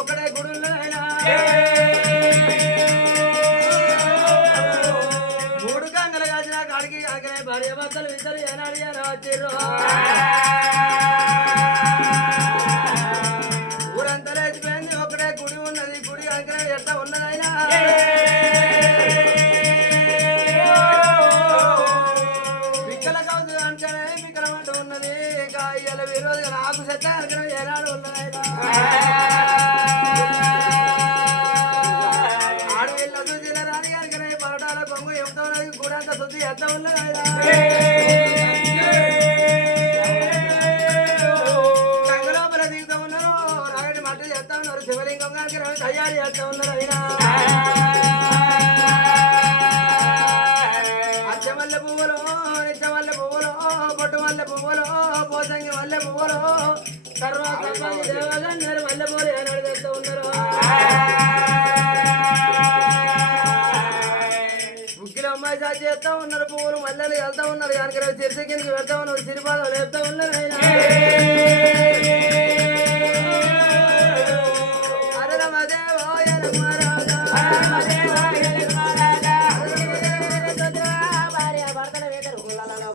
ఒకటే గుడుల్లో మూడు గంగలుగా కాడికి కాకనే భార్య భర్తలు ఇద్దరు ఏనాడు వచ్చిర్రు ఊరంతా లేచిపోయింది ఒకటే గుడి ఉన్నది గుడి కాకనే ఎట్లా ఉన్నదైనా విక్కల కౌసు అంటేనే వికరమంట ఉన్నది ఇంకా ఇవాళ విరోధిగా నాకు సెట్ అనుకునే ఏనాడు ఉన్నదైనా ఆడవిల్ల చూసిన రాని అనుకునే పరటాల కొంగు ఎంతో ఉన్నది గుడంతా శుద్ధి ఎంత ఉన్నదైనా కంగలోపల దిగుతూ ఉన్నారు రాగడి మట్ట చేస్తా ఉన్నారు శివలింగం గారికి తయారు చేస్తా ఉన్నారు అయినా అచ్చమల్లె పువ్వులు నిత్యమల్లె పువ్వులు పొట్టుమల్లె పువ్వులు పోసంగి మల్లె పువ్వులు సర్వసంపంగి దేవగన్నేరు మల్లె పువ్వులు ఏనాడు చేస్తూ ఉన్నారు ముగ్గులు అమ్మాయి సాచి చేస్తా ఉన్నారు పువ్వులు మల్లెలు వెళ్తా ఉన్నారు కనుక చిరుస కిందకి వెళ్తా ఉన్నారు సిరిపాదలు వేస్తా ఉన్నారు ఆయన అరే రమదేవాయ నమ